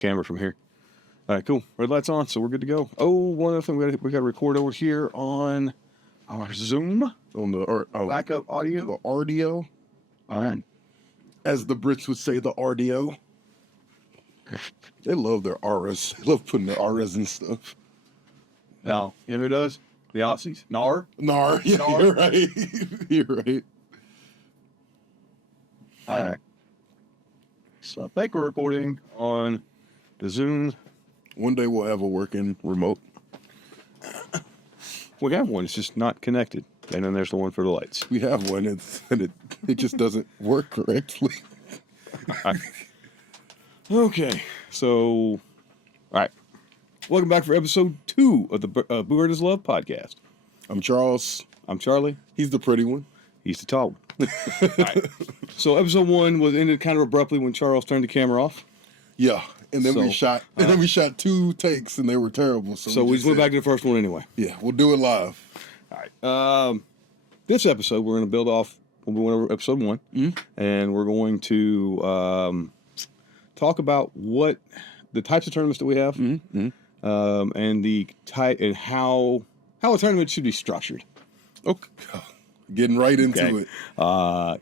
camera from here. All right, cool. Red light's on, so we're good to go. Oh, one other thing we got to record over here on our Zoom On the backup audio. the RDO, All right. as the Brits would say, the RDO. They love their RS. They love putting their RS and stuff. Now, you know who does? The Aussies. NAR. Nar, yeah, Nar. you're right. You're right. All right. So I think we're recording on the Zoom. One day we'll have a working remote. We have one. It's just not connected. And then there's the one for the lights. We have one, and it just doesn't work correctly. Okay. So, all right. Welcome back for episode 2 of the Boo Hurt His Love podcast. I'm Charles. I'm Charlie. He's the pretty one. He's the tall one. All right. So episode 1 was ended kind of abruptly when Charles turned the camera off. Yeah, and then So, we shot 2 takes, and they were terrible. So we just went back to the first one anyway. Yeah, we'll do it live. All right. This episode we're going to build off when we went over episode 1, and we're going to talk about what the types of tournaments that we have, and the type and how a tournament should be structured. Okay, getting right into it.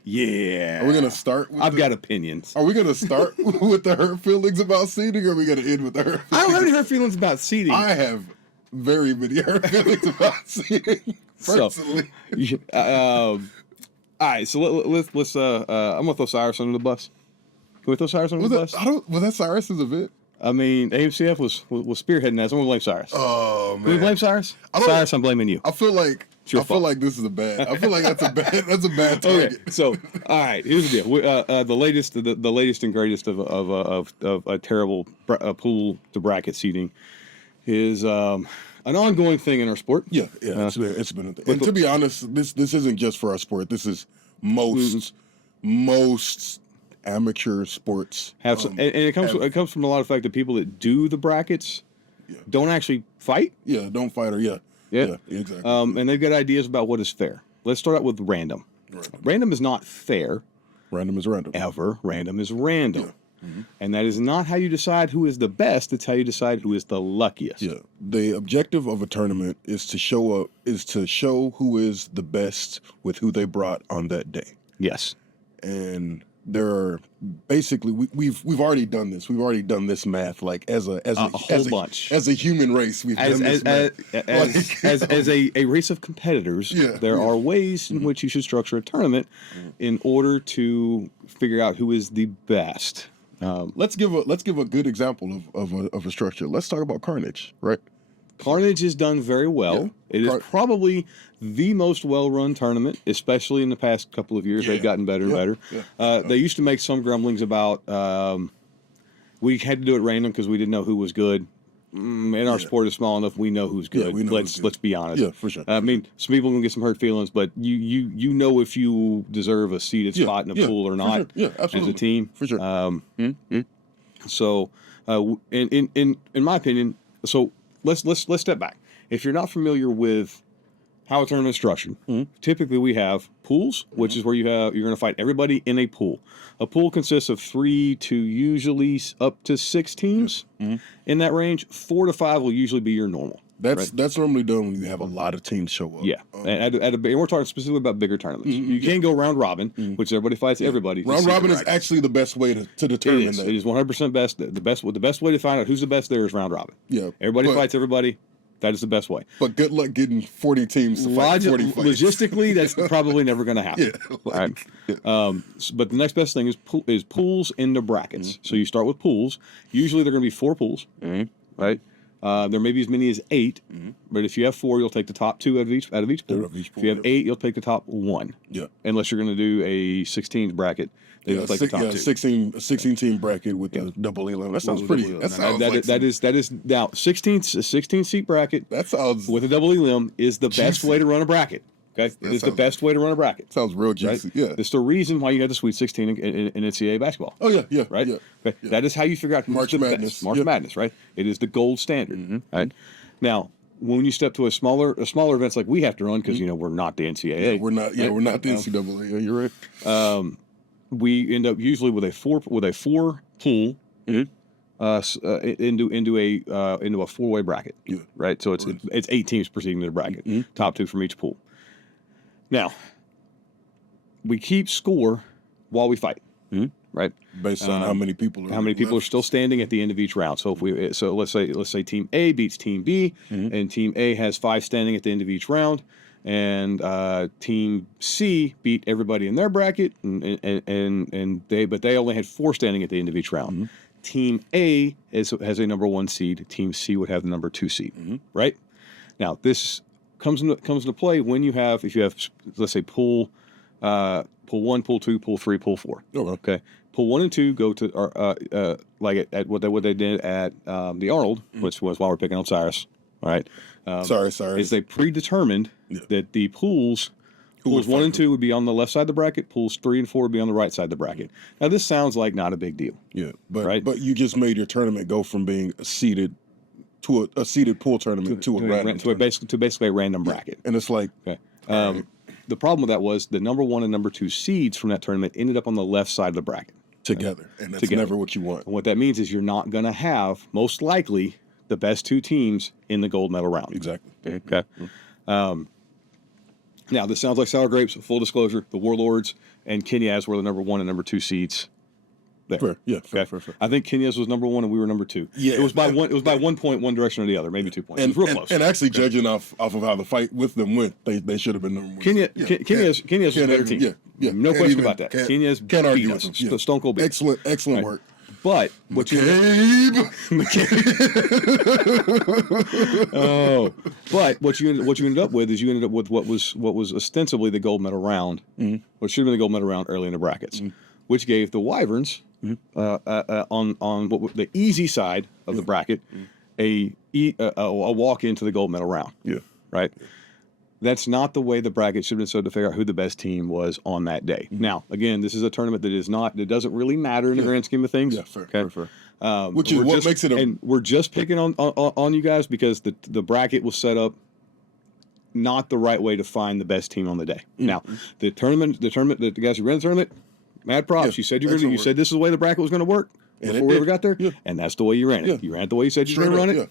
Yeah. Are we gonna start? I've got opinions. Are we gonna start with the hurt feelings about seating, or are we gonna end with the hurt? I don't have any hurt feelings about seating. I have very many hurt feelings about seating. Personally. All right, so let's. I'm gonna throw Cyrus under the bus. Can we throw Cyrus under the bus? Was that Cyrus's event? I mean, AMCF was spearheading that. So I'm gonna blame Cyrus. Oh man, Can we blame Cyrus? Cyrus, I'm blaming you. I feel like this is a bad. I feel like that's a bad target. Okay, so all right, here's the deal. The latest and greatest of a terrible pool to bracket seating is an ongoing thing in our sport. Yeah, it's been a thing. And to be honest, this isn't just for our sport. This is most amateur sports have some, and it comes from a lot of the fact that people that do the brackets don't actually fight. Yeah, don't fight or yeah, exactly. And they've got ideas about what is fair. Let's start out with random. Random is not fair. Random is random. Ever. Random is random. Yeah. Mm-hmm. And that is not how you decide who is the best. It's how you decide who is the luckiest. Yeah. The objective of a tournament is to show who is the best with who they brought on that day. Yes. And there are basically we've already done this. We've already done this math like as a whole bunch. As a human race, we've done this math. As a race of competitors, there are ways in which you should structure a tournament in order to figure out who is the best. Let's give a good example of a structure. Let's talk about Carnage, right? Carnage is done very well. Yeah. It is probably the most well-run tournament, especially in the past couple of years. They've gotten better and better. Yeah. They used to make some grumblings about we had to do it random because we didn't know who was good. And our sport is small enough, we know who's good. Let's be honest. Yeah, for sure. I mean, some people can get some hurt feelings, but you know if you deserve a seated spot in a pool or not as a team. For sure. So, in my opinion, so let's step back. If you're not familiar with how a tournament is structured, typically we have pools, which is where you're going to fight everybody in a pool. A pool consists of 3 to usually up to 6 teams in that range. 4 to 5 will usually be your normal. That's normally done when you have a lot of teams show up. Yeah, and we're talking specifically about bigger tournaments. You can't go round robin, which everybody fights everybody. Round robin is actually the best way to determine that. It is 100% best. The best way to find out who's the best there is round robin. Yeah, everybody fights everybody. That is the best way. But good luck getting 40 teams to fight 40 fights. Logistically, that's probably never going to happen. But the next best thing is pools into brackets. So you start with pools. Usually they're going to be 4 pools, right? There may be as many as 8, but if you have 4, you'll take the top 2 out of each pool. If you have 8, you'll take the top 1. Yeah. Unless you're going to do a 16 bracket. Take the top 2. 16 team bracket with the double elim. That sounds pretty. That is now 16 seat bracket. That sounds with a double elim is the best way to run a bracket. Okay, it is the best way to run a bracket. Sounds real juicy. Right? Yeah, it's the reason why you had the Sweet 16 in NCAA basketball. Oh yeah, right. Yeah, okay. Yeah. That is how you figure out who's March the Madness. best. March Madness, right? It is the gold standard. Right now, when you step to a smaller events like we have to run because we're not the NCAA. Yeah, we're not. Yeah, we're not the NCAA. Yeah, you're right. We end up usually with a four pool into a 4-way bracket. Yeah. Right. So it's 8 teams proceeding to the bracket. Top 2 from each pool. Now, we keep score while we fight. Right. Based on how many people are still standing at the end of each round. So let's say Team A beats Team B, and Team A has 5 standing at the end of each round, and Team C beat everybody in their bracket, but they only had 4 standing at the end of each round. Team A has a number 1 seed. Team C would have the number 2 seed. Right. Now this comes into play when you have let's say pool 1, pool 2, pool 3, pool 4. Okay. Pool 1 and 2 go to like at what they did at the Arnold, which was why we're picking on Cyrus. All right. Sorry. Is they predetermined that the pools 1 and 2 would be on the left side of the bracket. Pools 3 and 4 would be on the right side of the bracket. Now this sounds like not a big deal. Yeah, but you just made your tournament go from being a seeded to a seeded pool tournament to basically a random bracket. And it's like okay. The problem with that was the number 1 and number 2 seeds from that tournament ended up on the left side of the bracket. Together. And that's never what you want. And what that means is you're not going to have, most likely, the best 2 teams in the gold medal round. Exactly. Okay. Now, this sounds like sour grapes. Full disclosure, the Warlords and Kenyas were the number 1 and number 2 seeds. There. Fair. Yeah, fair. I think Kenyas was number 1 and we were number 2. Yeah, it was by 1 point, one direction or the other, maybe 2 points. And, it was real close. And actually, judging off of how the fight with them went, they should have been number 1. Kenyas was a better team. Yeah, no question about that. Kenyas can't argue us. with them. Stone Cold beat. Excellent work. But what you ended up with is you ended up with what was ostensibly the gold medal round, what should have been the gold medal round early in the brackets, which gave the Wyverns on the easy side of the bracket a walk into the gold medal round. Yeah, right. That's not the way the bracket should have been set to figure out who the best team was on that day. Now, again, this is a tournament that doesn't really matter in the grand scheme of things. Yeah, fair. Which is what makes it and we're just picking on you guys because the bracket was set up not the right way to find the best team on the day. Now, the guys who ran the tournament, mad props. You said you said this is the way the bracket was going to work before we ever got there, and that's the way you ran it. Yeah. You ran it the way you said you were going to run it. Yeah.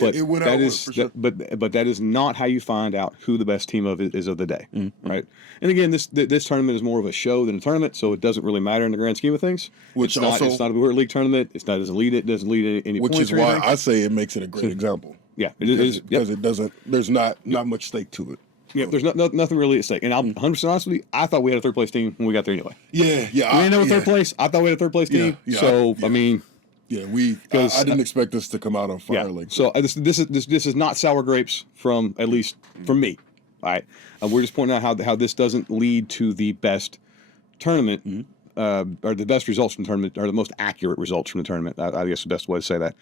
But it went out sure. but that is not how you find out who the best team is of the day, right? And again, this tournament is more of a show than a tournament, so it doesn't really matter in the grand scheme of things. Which it's not a World League tournament. It doesn't lead any. Which points is why I say it makes it a great example. Yeah, it is because it doesn't. There's not much stake to it. Yeah, there's nothing really at stake. And I'm 100% honest with you, I thought we had a 3rd place team when we got there anyway. Yeah. We didn't have a 3rd place. I thought we had a 3rd place team. I mean. Yeah, I didn't expect us to come out on fire like that. So this is not sour grapes from at least from me. All right, we're just pointing out how this doesn't lead to the best tournament or the best results from the tournament or the most accurate results from the tournament. I guess the best way to say that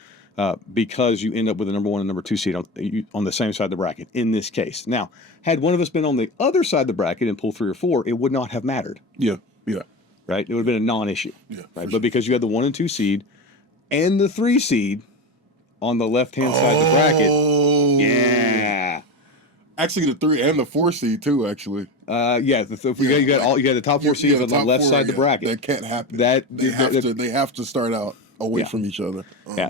because you end up with a number 1 and number 2 seed on the same side of the bracket in this case. Now, had one of us been on the other side of the bracket in pool 3 or 4, it would not have mattered. Yeah. Right, it would have been a non-issue. Yeah, right, but because you had the 1 and 2 seed. And the 3 seed on the left-hand side of the bracket. Yeah. Actually, the 3 and the 4 seed too. Actually. You got the top 4 seeds on the left side of the bracket. That can't happen. They have to start out away from each other.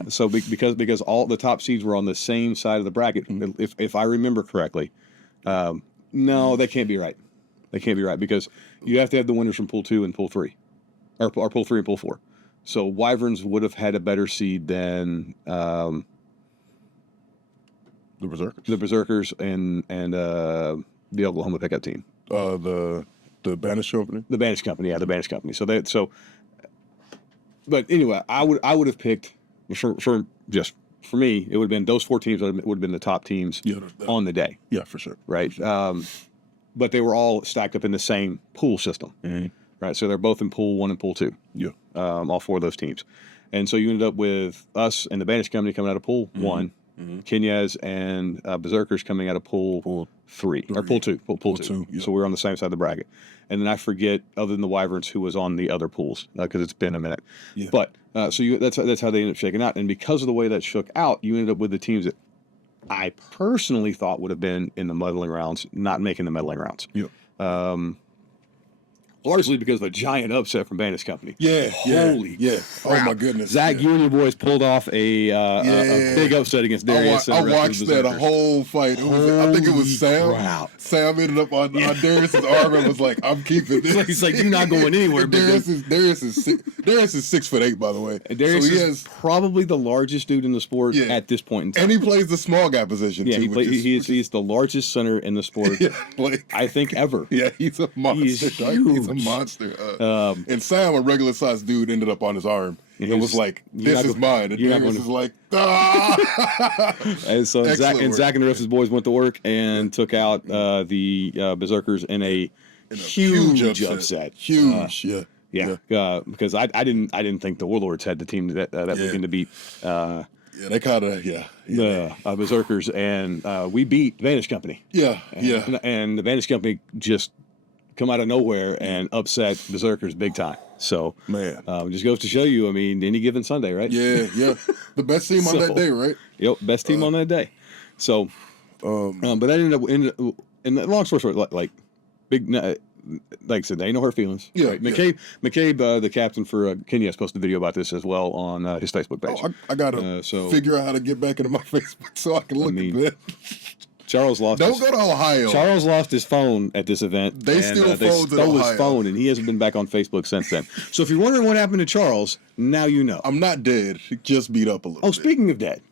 So because all the top seeds were on the same side of the bracket, if I remember correctly, no, that can't be right. They can't be right because you have to have the winners from pool 2 and pool 3, or pool 3 and pool 4. So Wyverns would have had a better seed than the Berserkers and the Oklahoma pickup team. The Banish Company. The Banish Company, yeah, the Banish Company. But anyway, I would have picked for me, it would have been those 4 teams would have been the top teams on the day. Yeah, for sure. Right. But they were all stacked up in the same pool system. Mm-hmm. Right, so they're both in pool 1 and pool 2. Yeah, all 4 of those teams, and so you ended up with us and the Banish Company coming out of pool 1, Kenyas and Berserkers coming out of pool 3 or pool 2. Pool 2. Yeah. So we're on the same side of the bracket, and then I forget other than the Wyverns who was on the other pools because it's been a minute. Yeah. But that's how they ended up shaking out, and because of the way that shook out, you ended up with the teams that I personally thought would have been in the medaling rounds, not making the medaling rounds. Yeah. largely because of a giant upset from Bandits Company. Yeah, Holy yeah. crap. Oh my goodness. Zach, you and your boys pulled off a big upset against Darius. I watched that whole fight. I think it was Sam. Crap. Sam ended up on Darius's arm and was like, "I'm keeping this." He's like, "You're not going anywhere." Darius is 6'8", by the way. Darius is probably the largest dude in the sport at this point in time. And he plays the small guy position too. He's the largest center in the sport. I think ever. Yeah, he's a monster. He's a monster. And Sam, a regular sized dude, ended up on his arm. And was like, "This is mine." And Darius is like, "Ah!" And so Zach and the rest of his boys went to work and took out the Berserkers in a huge upset. Huge, because I didn't think the Warlords had the team that weekend to beat. They kind of the Berserkers, and we beat Vantage Company. And the Vantage Company just come out of nowhere and upset Berserkers big time. So man, just goes to show you. I mean, any given Sunday, right? Yeah. The best team on that day, right? Yep, best team on that day. So, but that ended up in the long story short, like big. Like I said, they know her feelings. Yeah, right? McCabe, the captain for Kenya, has posted a video about this as well on his Facebook page. I gotta figure out how to get back into my Facebook so I can look at that. Charles lost. Don't go to Ohio. Charles lost his phone at this event. They stole his phone, and he hasn't been back on Facebook since then. So if you're wondering what happened to Charles, now you know. I'm not dead. Just beat up a little. Oh, speaking of dead,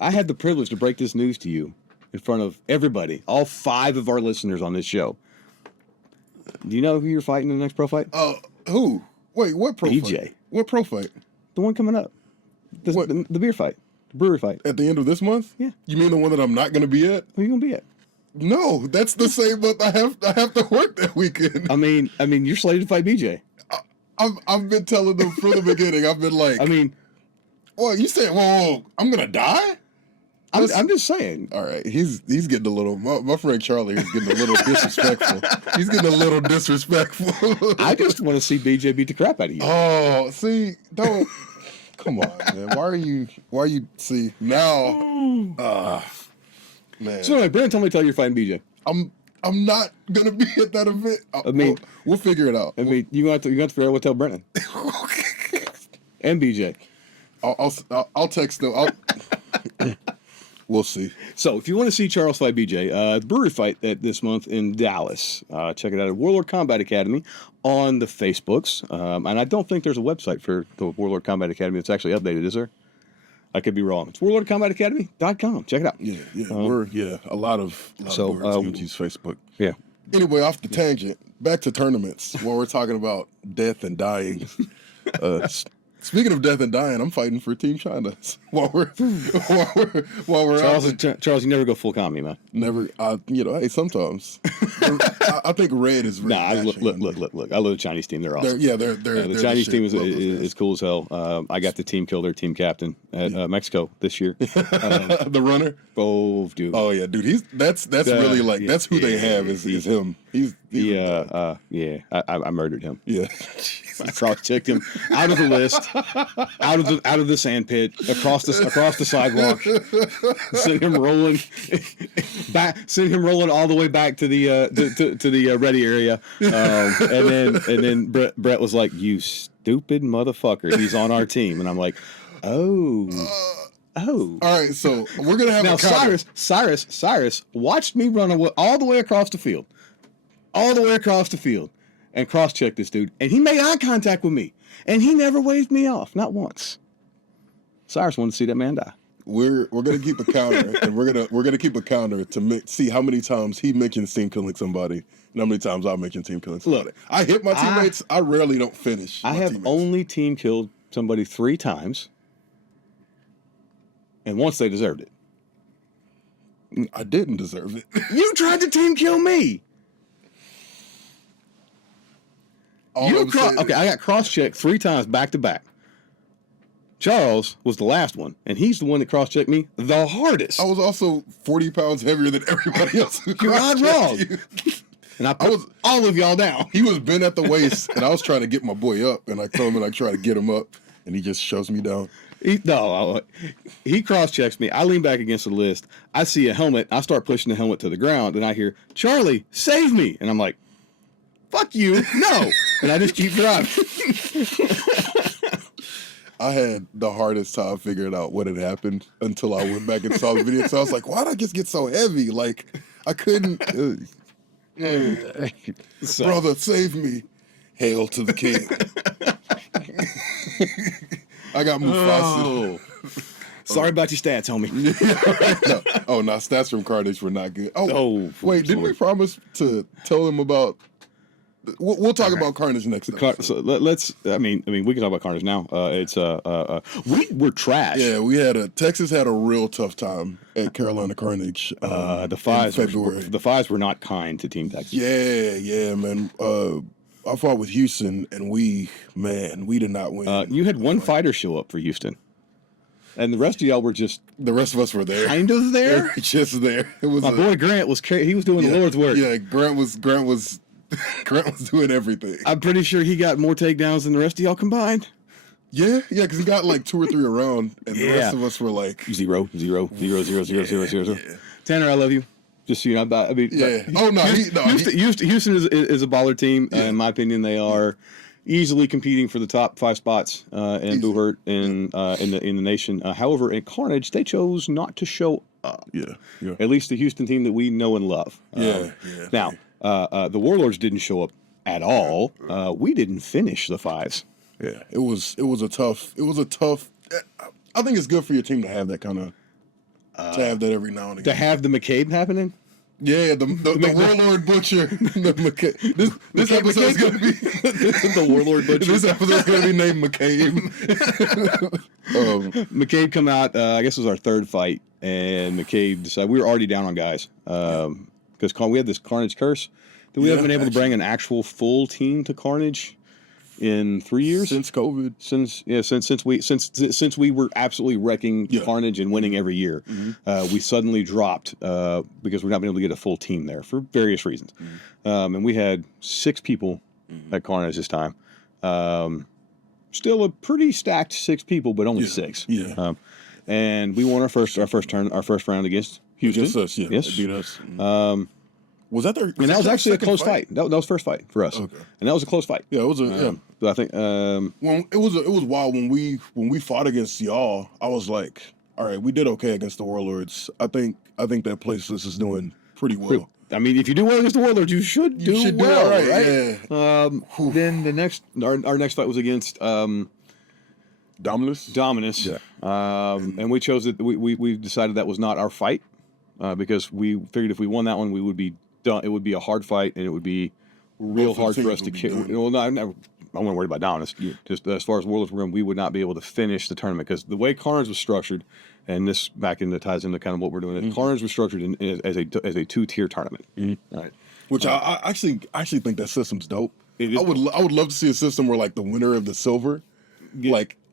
I had the privilege to break this news to you in front of everybody, all 5 of our listeners on this show. Do you know who you're fighting in the next pro fight? Who? Wait, what pro BJ. fight? What pro fight? The one coming up. The beer fight. The brewery fight. At the end of this month? Yeah. You mean the one that I'm not going to be at? Who are you going to be at? No, that's the same month I have to work that weekend. I mean, you're slated to fight BJ. I've been telling them from the beginning. I've been like, well, you said, whoa, I'm going to die? I'm just saying. All right, he's getting a little. My friend Charlie is getting a little disrespectful. He's getting a little disrespectful. I just want to see BJ beat the crap out of you. Oh, see, don't. Come on, man. Why are you? See now? Man. So anyway, Brandon told me to tell you you're fighting BJ. I'm not gonna be at that event. We'll figure it out. You got to figure out what to tell Brennan and BJ. I'll text them. We'll see. So if you want to see Charles fight BJ, the brewery fight this month in Dallas, check it out at Warlord Combat Academy on the Facebooks. And I don't think there's a website for the Warlord Combat Academy that's actually updated, is there? I could be wrong. It's warlordcombatacademy.com. Check it out. Yeah, a lot of boards use Facebook. Yeah. Anyway, off the tangent, back to tournaments. While we're talking about death and dying. Speaking of death and dying, I'm fighting for Team China. While we're Charles, you never go full commie, man. Never. Hey, sometimes. I think red is very look. I love the Chinese team. They're awesome. They're the Chinese team is cool as hell. I got the team killer, team captain at Mexico this year. The runner. Oh, dude. Oh yeah, dude. That's really like that's who they have is him. I murdered him. Yeah. I cross-checked him out of the list, out of the sand pit, across the sidewalk. Sent him rolling all the way back to the ready area, and then Brett was like, "You stupid motherfucker! He's on our team," and I'm like, "Oh." All right, so we're gonna have now. A counter. Cyrus watched me run all the way across the field, and cross-check this dude, and he made eye contact with me, and he never waved me off, not once. Cyrus wanted to see that man die. We're gonna keep a counter, and we're gonna keep a counter to see how many times he mentions team killing somebody, and how many times I mention team killing somebody. Look, I hit my teammates. I rarely don't finish. I have only team killed somebody 3 times, and once they deserved it. I didn't deserve it. You tried to team kill me. I got cross-checked 3 times back to back. Charles was the last one, and he's the one that cross-checked me the hardest. I was also 40 pounds heavier than everybody else. You're not wrong. And I put all of y'all down. He was bent at the waist, and I was trying to get my boy up, and I come and I try to get him up, and he just shoves me down. He cross-checks me. I lean back against the list. I see a helmet. I start pushing the helmet to the ground, and I hear, "Charlie, save me!" And I'm like, fuck you, no. And I just keep driving. I had the hardest time figuring out what had happened until I went back and saw the video. So I was like, why did I just get so heavy? Like, I couldn't. Brother, save me. Hail to the king. I got Mufasa. Oh. Sorry about your stats, homie. No, stats from Carnage were not good. Oh, Wait, didn't we promise to tell them about... We'll talk about Carnage next time. So let's. I mean, we can talk about Carnage now. We're trash. Yeah, Texas had a real tough time at Carolina Carnage. The Fives. In February. The Fives were not kind to Team Texas. Yeah, man. I fought with Houston, and we did not win. You had one fighter show up for Houston, and the rest of y'all were just. The rest of us were there. Kind of there. Just there. It was my boy Grant was. He was doing the Lord's work. Yeah, Grant was doing everything. I'm pretty sure he got more takedowns than the rest of y'all combined. Yeah, because he got like 2 or 3 around, and the rest of us were like 0, 0, 0, 0, 0, 0, 0, 0. Tanner, I love you. Just so you know, I mean, Houston is a baller team. In my opinion, they are easily competing for the top 5 spots in Buhurt in the nation. However, in Carnage, they chose not to show up. Yeah. At least the Houston team that we know and love. Now. The Warlords didn't show up at all. We didn't finish the 5s. Yeah, it was a tough. I think it's good for your team to have that kind of to have that every now and again. To have the McCabe happening. Yeah, the Warlord Butcher. This episode's gonna be the Warlord Butcher. This episode's gonna be named McCabe. McCabe come out. I guess it was our 3rd fight, and McCabe decided we were already down on guys. Because we had this Carnage curse that we haven't been able to bring an actual full team to Carnage in 3 years since COVID. Since we were absolutely wrecking Carnage and winning every year, we suddenly dropped because we're not been able to get a full team there for various reasons, and we had 6 people at Carnage this time. Still a pretty stacked 6 people, but only 6. Yeah, and we won our first round against Houston. Against us, yes. They beat us. Was that their? And that was actually a close fight. That was first fight for us. Okay. And that was a close fight. Yeah, it was I think. Well, it was wild when we fought against y'all. I was like, all right, we did okay against the Warlords. I think that place is doing pretty well. I mean, if you do well against the Warlords, you should do well, all right? Yeah. Then the next our next fight was against Dominus. Yeah. And we chose it. We decided that was not our fight. Because we figured if we won that one, we would be done. It would be a hard fight, and it would be real hard for us to kill. Well, no, I wasn't worried about Dominus. Just as far as Warlords were, we would not be able to finish the tournament because the way Carnage was structured, and this ties into kind of what we're doing. Carnage was structured as a 2-tier tournament. Right. Which I actually think that system's dope. I It is would love to see a system where like the winner of the silver,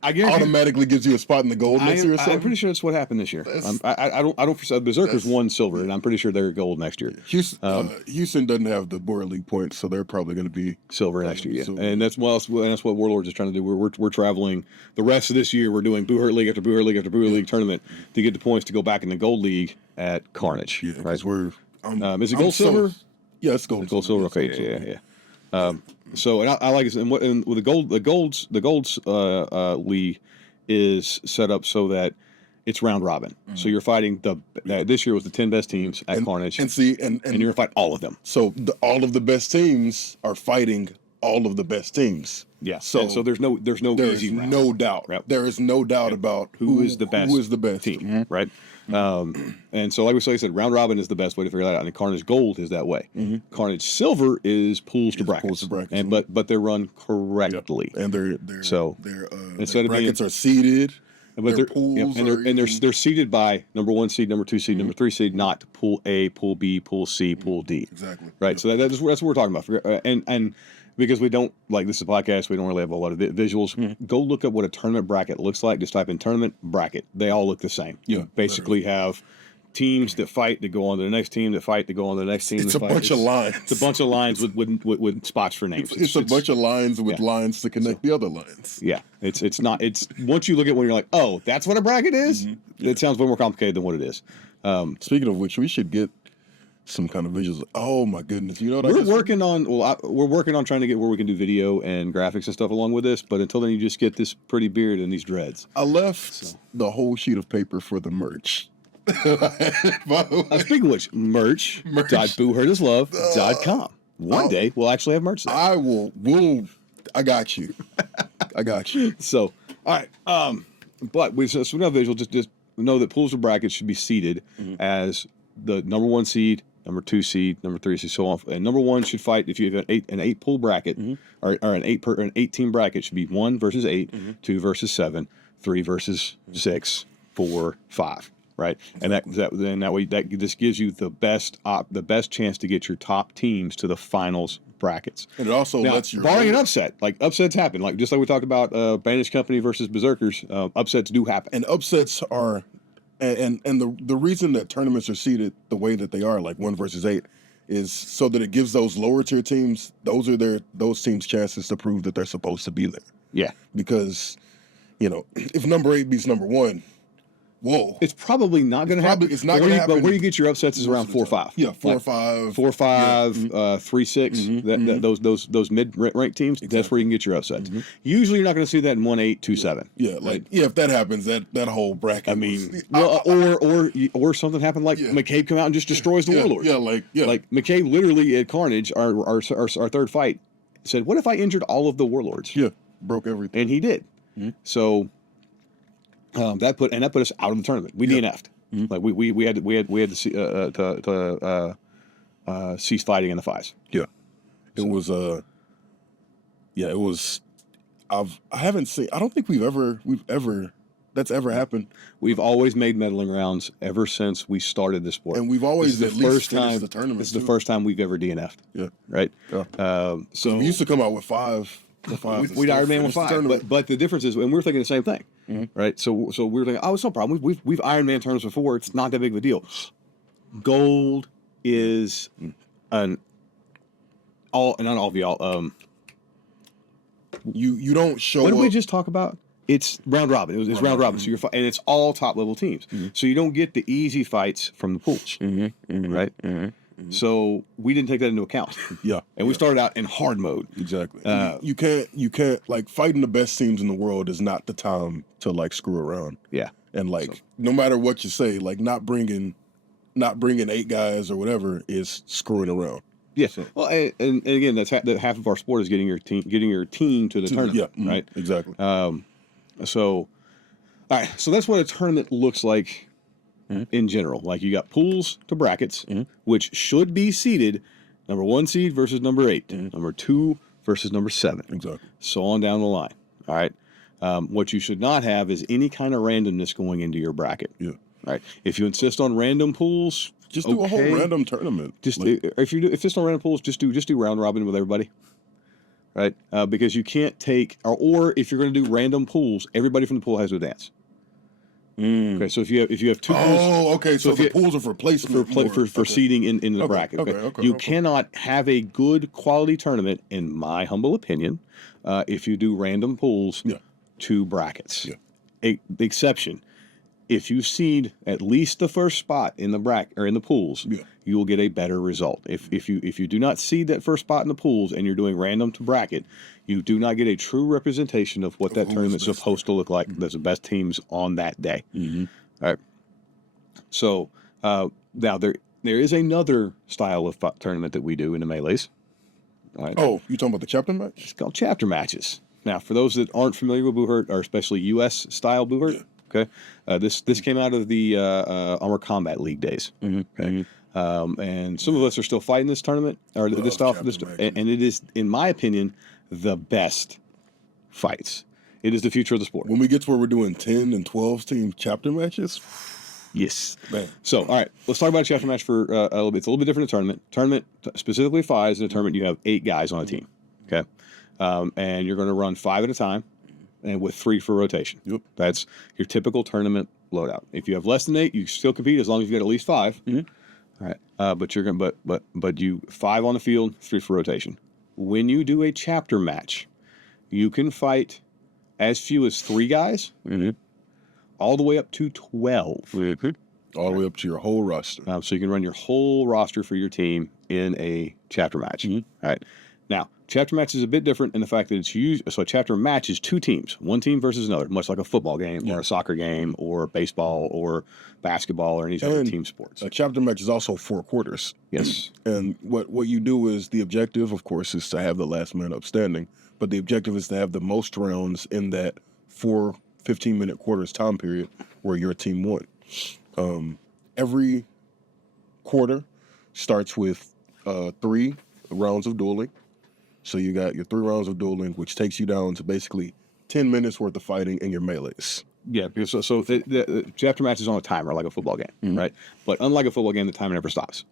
automatically gives you a spot in the gold next year or something. I'm pretty sure that's what happened this year. I don't. Berserkers won silver, and I'm pretty sure they're gold next year. Houston doesn't have the Border League points, so they're probably going to be silver next year. Yeah, and that's what Warlords is trying to do. We're traveling the rest of this year. We're doing Buhurt League after Buhurt League after Buhurt League tournament to get the points to go back in the gold league at Carnage. Yeah, right. Is it gold silver? Yeah, it's gold. Gold silver. Okay, yeah. So and I like it. And with the gold's league is set up so that it's round robin. So you're fighting this year was the 10 best teams at Carnage, and you're gonna fight all of them. So all of the best teams are fighting all of the best teams. Yeah. So there's no easy round. No doubt. Right. There is no doubt about who is the best team. Right. And so, like I said, round robin is the best way to figure that out. And Carnage Gold is that way. Carnage Silver is pools to brackets. But they're run correctly. And their brackets are seeded. But they're seeded by number 1 seed, number 2 seed, number 3 seed, not pool A, pool B, pool C, pool D. Exactly. Right. So that's what we're talking about. And because we don't, like, this is a podcast, we don't really have a lot of visuals. Go look up what a tournament bracket looks like. Just type in tournament bracket. They all look the same. You basically have teams that fight that go on to the next team, that fight to go on to the next team. It's a bunch of lines. It's a bunch of lines with spots for names. It's a bunch of lines with lines to connect the other lines. Yeah. It's not, once you look at one, you're like, oh, that's what a bracket is? It sounds way more complicated than what it is. Speaking of which, we should get some kind of visuals. Oh my goodness! You know what we're working on. Well, we're working on trying to get where we can do video and graphics and stuff along with this. But until then, you just get this pretty beard and these dreads. I left the whole sheet of paper for the merch. Speaking of which, merch.booherdeslove.com. One day we'll actually have merch there. I will. I got you. I got you. So, all right. But we know visual. Just know that pools of brackets should be seeded as the number 1 seed, number 2 seed, number 3 seed, so on. And number 1 should fight if you have an 8 pool bracket or an 8 team bracket should be 1 versus 8, 2 versus 7, 3 versus 6, 4, 5. Right, and that way that just gives you the best chance to get your top teams to the finals brackets. And it also lets you, barring an upset, like upsets happen, like just like we talked about Banished Company versus Berserkers, upsets do happen. And upsets are, and the reason that tournaments are seeded the way that they are, like 1 versus 8, is so that it gives those lower tier teams, those teams chances to prove that they're supposed to be there. Yeah, because if number 8 beats number 1. Whoa! It's probably not going to happen. It's not going to happen. But where you get your upsets is around 4 or 5. Yeah, 4 or 5. 4 or 5, 3 6. Those mid ranked teams. Exactly. That's where you can get your upsets. Usually, you're not going to see that in 1 8 2 7. Yeah, if that happens, that whole bracket. I mean, or something happened like McCabe come out and just destroys the Warlords. Like McCabe literally at Carnage, our third fight, said, "What if I injured all of the Warlords?" Yeah, broke everything, and he did. So. That put us out of the tournament. We DNF'd. Like we had to cease fighting in the 5s. Yeah, it was it was. I haven't seen. I don't think that's ever happened. We've always made medaling rounds ever since we started this sport, and we've always at least finished the tournament. This is the first time we've ever DNF'd. Yeah, right. Yeah. So we used to come out with 5. We'd Iron Man with 5, but the difference is, and we're thinking the same thing, right? So we're thinking, it's no problem. We've Iron Man tournaments before. It's not that big of a deal. Gold is not all of y'all. You don't show. What did we just talk about? It's round robin. It's round robin. So and it's all top level teams. So you don't get the easy fights from the pools, right? So we didn't take that into account. Yeah, and we started out in hard mode. Exactly. You can't like fighting the best teams in the world is not the time to like screw around. Yeah, and no matter what you say, like not bringing 8 guys or whatever is screwing around. Yeah. So. Well, and again, that's half of our sport is getting your team to the tournament. Yeah. Right. Exactly. So, all right. So that's what a tournament looks like. In general, like you got pools to brackets, which should be seeded number 1 seed versus number 8, number 2 versus number 7, exactly, so on down the line. All right, what you should not have is any kind of randomness going into your bracket. Yeah, right. If you insist on random pools, just do a whole random tournament. Just if you insist on random pools, just do round robin with everybody. Right, because you can't take or if you're going to do random pools, everybody from the pool has to dance. Okay, so if you have 2 pools, okay. So the pools are for placement for seeding in the bracket. Okay. You cannot have a good quality tournament, in my humble opinion, if you do random pools to brackets. Yeah. The exception, if you seed at least the first spot in the bracket or in the pools, you will get a better result. If you do not seed that first spot in the pools and you're doing random to bracket, you do not get a true representation of what that tournament's supposed to look like. That's the best teams on that day. All right. So now there is another style of tournament that we do in the melees. All right. Oh, you talking about the chapter match? It's called chapter matches. Now, for those that aren't familiar with Boohurt, or especially U.S. style Boohurt, okay, this came out of the Armor Combat League days. Okay. And some of us are still fighting this tournament or this style, and it is, in my opinion, the best fights. It is the future of the sport. When we get to where we're doing 10 and 12 team chapter matches, yes. Man. So, all right, let's talk about a chapter match for a little bit. It's a little bit different than a tournament. Tournament, specifically 5s, in a tournament you have 8 guys on a team. Okay, and you're going to run 5 at a time, and with 3 for rotation. Yep. That's your typical tournament loadout. If you have less than 8, you still compete as long as you get at least 5. All right, but you're going, but you 5 on the field, 3 for rotation. When you do a chapter match, you can fight as few as 3 guys, all the way up to 12. All the way up to your whole roster. So you can run your whole roster for your team in a chapter match. All right. Now, chapter match is a bit different in the fact that it's used. So a chapter match is two teams, one team versus another, much like a football game or a soccer game or baseball or basketball or any other team sports. A chapter match is also 4 quarters. Yes. And what you do is the objective, of course, is to have the last man up standing. But the objective is to have the most rounds in that 4 15-minute quarters time period where your team won. Every quarter starts with 3 rounds of dueling. So you got your 3 rounds of dueling, which takes you down to basically 10 minutes worth of fighting in your melees. Yeah, because so the chapter match is on a timer like a football game, right? But unlike a football game, the timer never stops.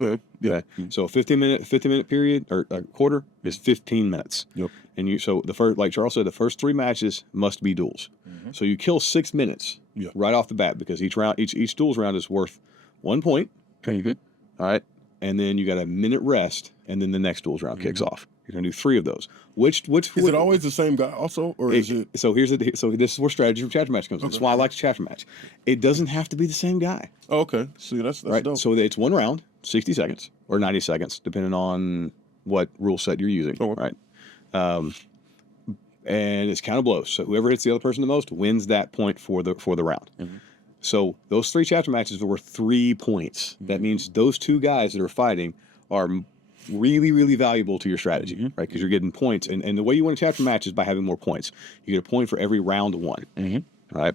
Okay. Yeah. Okay? So a 15-minute period or a quarter is 15 minutes. Yep. And so the first, like Charles said, the first 3 matches must be duels. So you kill 6 minutes right off the bat because each duels round is worth 1 point. Okay. All right, and then you got a minute rest, and then the next duels round kicks off. You're gonna do 3 of those. Which is it always the same guy also, or is it? So this is where strategy for chapter match comes in. That's why I like the chapter match. It doesn't have to be the same guy. Oh, okay, see that's right. Dope. So it's 1 round, 60 seconds or 90 seconds, depending on what rule set you're using. Oh. Right. And it's count of blows. So whoever hits the other person the most wins that point for the round. So those 3 chapter matches were 3 points. That means those 2 guys that are fighting are really, really valuable to your strategy, right? Because you're getting points. And the way you win a chapter match is by having more points. You get a point for every round won. Right?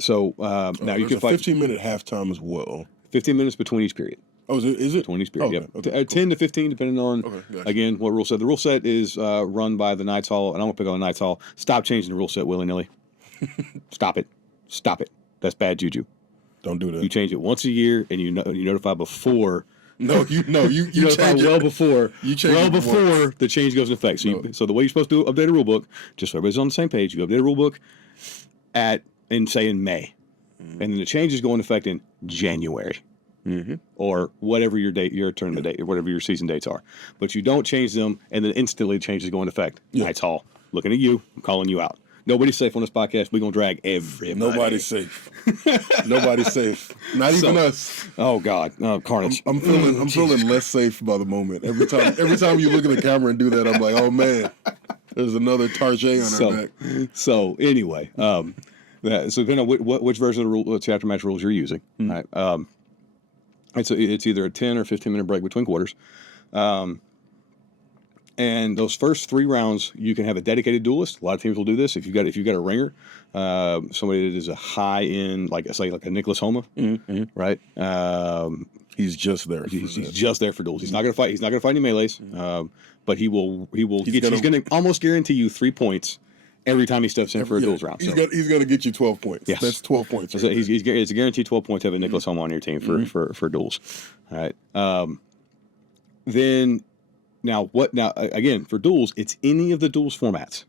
So now you can fight 15-minute halftime as well. 15 minutes between each period. Oh, is it? Between each period, Okay, yep. 10 to 15, depending on, gotcha. again, what rule set. The rule set is run by the Knights Hall, and I'm going to pick on the Knights Hall. Stop changing the rule set willy-nilly. Stop it. Stop it. That's bad juju. Don't do that. You change it once a year, and you notify before. You notify change well it. before the change goes into effect. So, so the way you're supposed to update a rule book, just so everybody's on the same page, you update a rule book in May, and then the changes go into effect in January. Or whatever your tournament date, or whatever your season dates are. But you don't change them, and then instantly the changes go into effect. Knights Hall, looking at you, I'm calling you out. Nobody's safe on this podcast. We're going to drag everybody. Nobody's safe. Nobody's safe. Not even us. Oh, God. Carnage. I'm feeling less safe by the moment. Every time you look at the camera and do that, I'm like, oh, man, there's another Tarjay on our back. So, anyway, so depending on which version of the chapter match rules you're using, right? It's either a 10 or 15-minute break between quarters. And those first 3 rounds, you can have a dedicated duelist. A lot of teams will do this. If you've got a ringer, somebody that is a high end, like a Nicholas Homa, right? He's just there. He's just there for duels. He's not going to fight. He's not going to fight any melees. But he will. He's going to almost guarantee you 3 points every time he steps in for a duels round. He's going to get you 12 points. Yes. That's 12 points. Right so it's a guaranteed 12 points to have a Nicholas Homa on your team for duels. All right. Then. Now, again, for duels, it's any of the duels formats.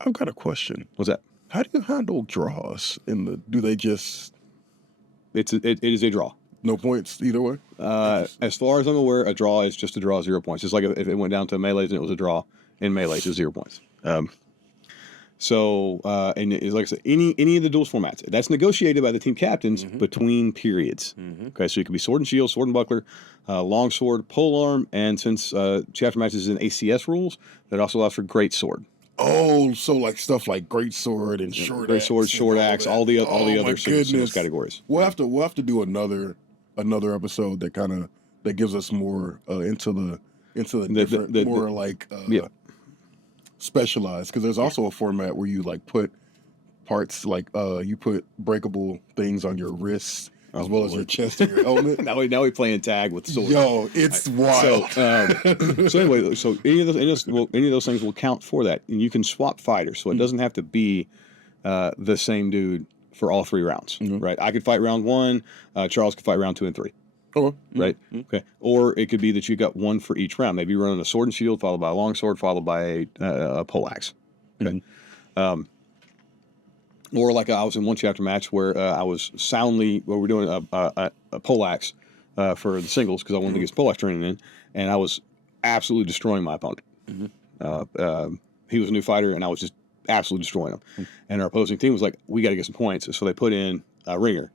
I've got a question. What's that? How do you handle draws do they just... It is a draw. No points either way? As far as I'm aware, a draw is just a draw, 0 points. It's like if it went down to melees and it was a draw in melees, it's 0 points. And it's like I said, any of the duels formats, that's negotiated by the team captains between periods. Okay, so it could be sword and shield, sword and buckler, long sword, polearm, and since chapter matches is in ACS rules, that also allows for great sword. Oh, so like stuff like great sword and short great axe, sword, short axe, all the other service categories. We'll have to do another episode that gives us more into the different more like specialized, because there's also a format where you like put parts like you put breakable things on your wrists as well as your chest and your helmet. now we playing tag with swords. Yo, it's wild. So anyway, so any of those things will count for that, and you can swap fighters, so it doesn't have to be the same dude for all 3 rounds, right? I could fight round 1, Charles could fight round 2 and 3. Oh, right. Okay. Or it could be that you got 1 for each round. Maybe you're running a sword and shield, followed by a long sword, followed by a pole axe. Okay. Or like I was in one chapter match where I was we're doing a pole axe for the singles because I wanted to get pole axe training in, and I was absolutely destroying my opponent. He was a new fighter, and I was just absolutely destroying him. And our opposing team was like, "We got to get some points," so they put in a ringer.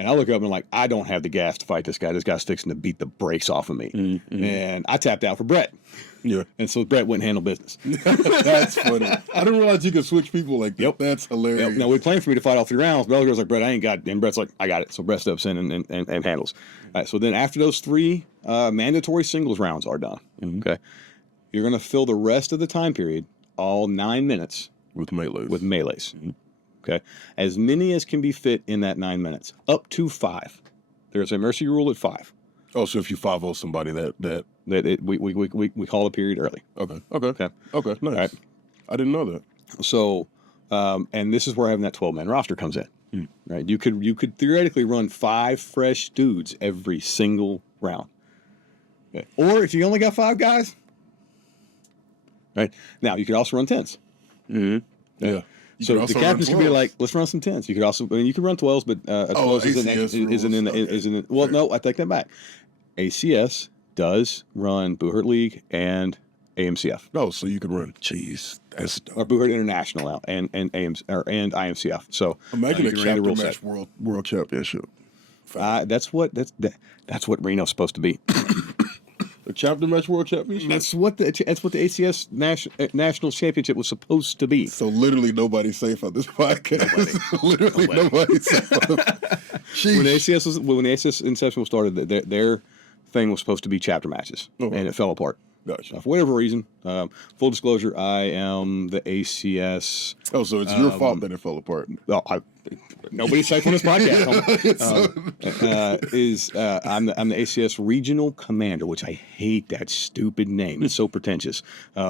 And I look up and I'm like, I don't have the gas to fight this guy. This guy's fixing to beat the brakes off of me. Mm-hmm. And I tapped out for Brett. Yeah. And so Brett wouldn't handle business. That's funny. I didn't realize you could switch people like that. Yep. That's hilarious. Yep. Now, we planned for me to fight all 3 rounds. But Elgar's like, Brett, I ain't got it. And Brett's like, I got it. So Brett steps in and handles. All right. So then after those 3 mandatory singles rounds are done, okay, you're going to fill the rest of the time period, all 9 minutes, with melees. Mm-hmm. Okay. As many as can be fit in that 9 minutes, up to 5. There's a mercy rule at 5. Oh, so if you 5-0 somebody we call the period early. Okay. Nice. Right. I didn't know that. So, and this is where having that 12-man roster comes in. Right. You could theoretically run 5 fresh dudes every single round. Okay. Or if you only got 5 guys, right? Now you could also run 10s. Mm-hmm. Yeah. So the captains could be like, let's run some 10s. You could also, you could run 12s, but a 12 isn't in. Well, no, I take that back. ACS does run Buhurt League and AMCF. Oh, so you could run. Jeez, that's or Buhurt International now and IMCF. So imagine a chapter match world championship. That's what Reno's supposed to be. A chapter match world championship. That's what the ACS national championship was supposed to be. So literally nobody's safe on this podcast. Literally nobody's safe. When the ACS inception was started, their thing was supposed to be chapter matches, and it fell apart. Gotcha. For whatever reason, full disclosure, I am the ACS. Oh, so it's your fault that it fell apart. Well, nobody's safe on this podcast. I'm the ACS regional commander, which I hate that stupid name. It's so pretentious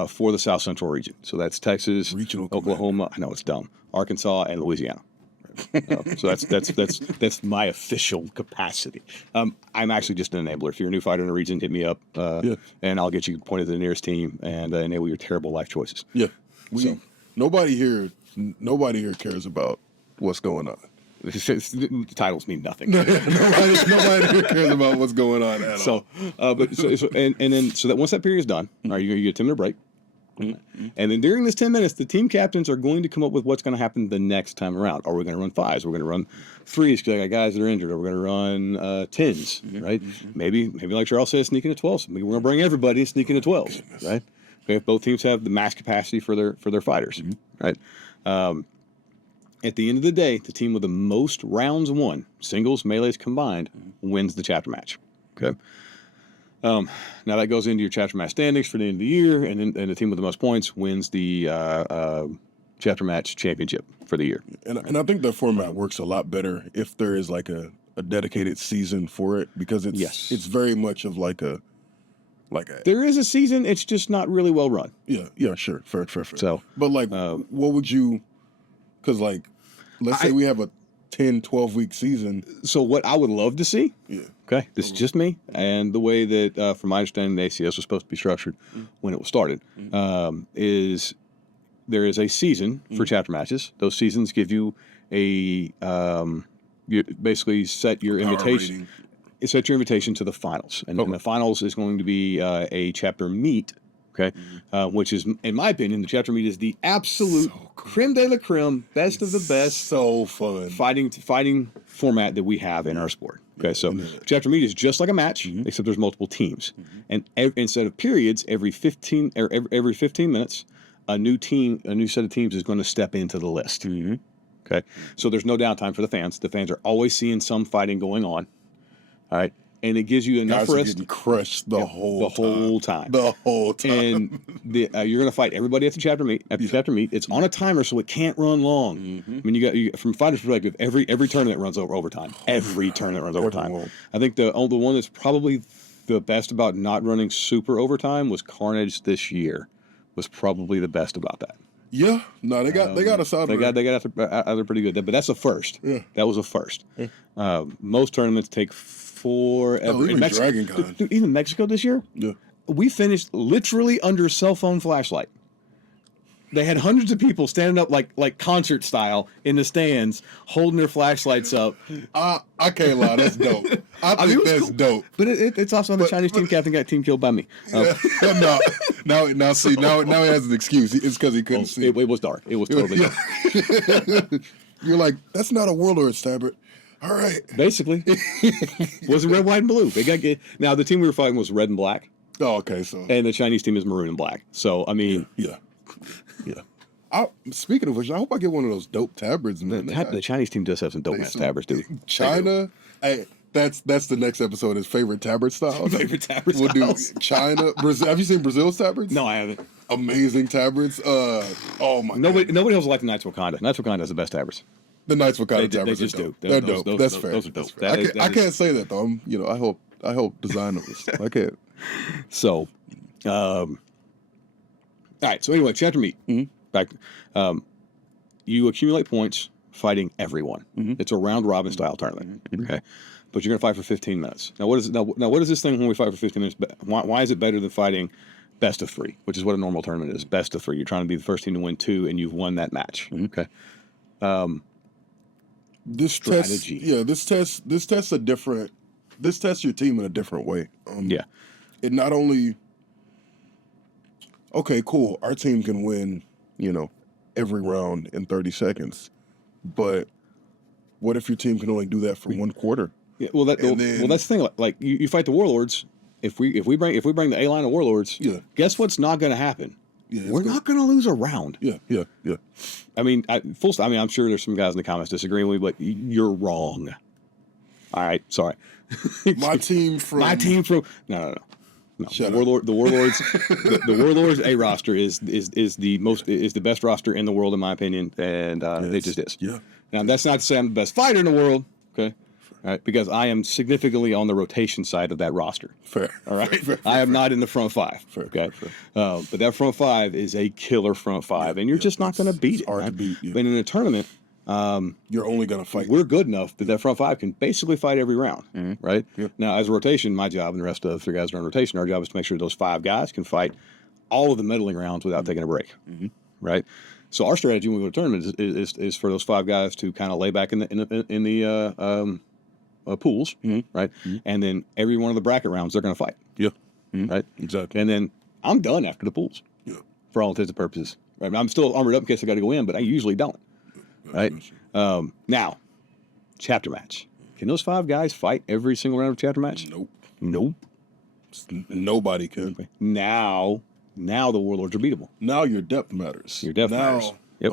for the South Central region. So that's Texas, regional Oklahoma. I know it's dumb. Arkansas and Louisiana. So that's my official capacity. I'm actually just an enabler. If you're a new fighter in the region, hit me up, and I'll get you pointed to the nearest team and enable your terrible life choices. Yeah, nobody here cares about what's going on. The titles mean nothing. nobody here cares about what's going on at all. So that once that period is done, all right, you get a 10-minute break. Mm-hmm. And then during this 10 minutes, the team captains are going to come up with what's going to happen the next time around. Are we going to run 5s? We're going to run 3s because I got guys that are injured. Or we're going to run 10s, right? Mm-hmm. Maybe like Charles says, sneak into 12s. Maybe we're going to bring everybody and sneak into 12s, right? Okay, if both teams have the max capacity for their fighters, right? At the end of the day, the team with the most rounds won, singles, melees combined, wins the chapter match. Okay. Now that goes into your chapter match standings for the end of the year, and the team with the most points wins the chapter match championship for the year. And I think that format works a lot better if there is like a dedicated season for it, because it's very much of like a there is a season, it's just not really well run. Yeah, sure, fair. So, but like, what would you? Because like, let's say we have a 10, 12-week season. So what I would love to see, okay, this is just me, and the way that, from my understanding, the ACS was supposed to be structured when it was started, is there is a season for chapter matches. Those seasons give you you basically set your invitation. Set your invitation to the finals, and the finals is going to be a chapter meet. Okay, which is, in my opinion, the chapter meet is the absolute creme de la creme, best of the best. So fun fighting format that we have in our sport. Okay, so chapter meet is just like a match, except there's multiple teams, and instead of periods, every 15 minutes, a new set of teams is going to step into the list. Okay, so there's no downtime for the fans. The fans are always seeing some fighting going on. All right. And it gives you enough rest. Getting crushed the whole time. And you're going to fight everybody at the chapter meet. Chapter meet, it's on a timer, so it can't run long. I mean, you from a fighter's perspective, every tournament runs over overtime. Every tournament runs overtime. I think the one that's probably the best about not running super overtime was Carnage this year. Was probably the best about that. Yeah, no, they got us out. They got out pretty good, but that's a first. Yeah, that was a first. Yeah. Most tournaments take forever. Even Mexico this year. Yeah, we finished literally under cell phone flashlight. They had hundreds of people standing up like concert style in the stands, holding their flashlights up. I can't lie, that's dope. I think that's cool. Dope. But it's also the Chinese team captain got team killed by me. Now he has an excuse. It's because he couldn't see. It was dark. It was totally dark. You're like, that's not a warlord, Stabert. All right. Basically, was red, white, and blue. Now the team we were fighting was red and black, Oh, okay. So and the Chinese team is maroon and black. So I mean, yeah. Speaking of which, I hope I get one of those dope tabards, man. the Chinese team does have some dope ass tabards, dude. China. Hey, that's the next episode. Is favorite tabard styles. Favorite tabard We'll do styles. China, Brazil. Have you seen Brazil's tabards? No, I haven't. Amazing tabards. Oh my. Nobody else like the Knights of Wakanda. Knights of Wakanda has the best tabards. The Knights of Wakanda They tabards just are dope. do. They're Those- dope. those- That's fair. those are That's dope. fair. That I is- can't say that though. I hope design those. I can't. So, all right. So anyway, chapter meet. Back. You accumulate points fighting everyone. It's a round robin style tournament. Okay, but you're going to fight for 15 minutes. Now, what is this thing when we fight for 15 minutes? Why is it better than fighting best of 3, which is what a normal tournament is? Best of 3. You're trying to be the first team to win 2, and you've won that match. Okay. This Strategy. This tests a different. This tests your team in a different way. Yeah. It not only. Okay, cool. Our team can win. Every round in 30 seconds, but what if your team can only do that for 1 quarter? Yeah. Well, that's the thing. Like you fight the warlords. If we bring the A line of warlords, guess what's not going to happen? We're not going to lose a round. Yeah. I mean, I'm sure there's some guys in the comments disagreeing with me, but you're wrong. All right, sorry. My team from no. Shut The warlords, the warlords A roster is the best roster in the world in my opinion, and it just is. Yeah. Now that's not to say I'm the best fighter in the world, okay? All right, because I am significantly on the rotation side of that roster. Fair. All right, Fair. I am not in the front 5. Fair. Okay, Fair. but that front 5 is a killer front 5, and you're just not going to beat it. Hard to right? beat. Yeah. But in a tournament, You're only gonna fight. we're good enough that front 5 can basically fight every round, right? Yeah. Now, as a rotation, my job and the rest of the 3 guys that are on rotation, our job is to make sure those 5 guys can fight all of the meddling rounds without taking a break, right? So our strategy when we go to tournament is for those 5 guys to kind of lay back in the pools, right? And then every one of the bracket rounds they're going to fight, Yeah. right? Exactly. And then I'm done after the pools, Yeah. for all intents and purposes. Right? I'm still armored up in case I got to go in, but I usually don't. Right. Now, chapter match. Can those 5 guys fight every single round of chapter match? Nope. Nobody can. Now the warlords are beatable. Now your depth matters. matters. Yep.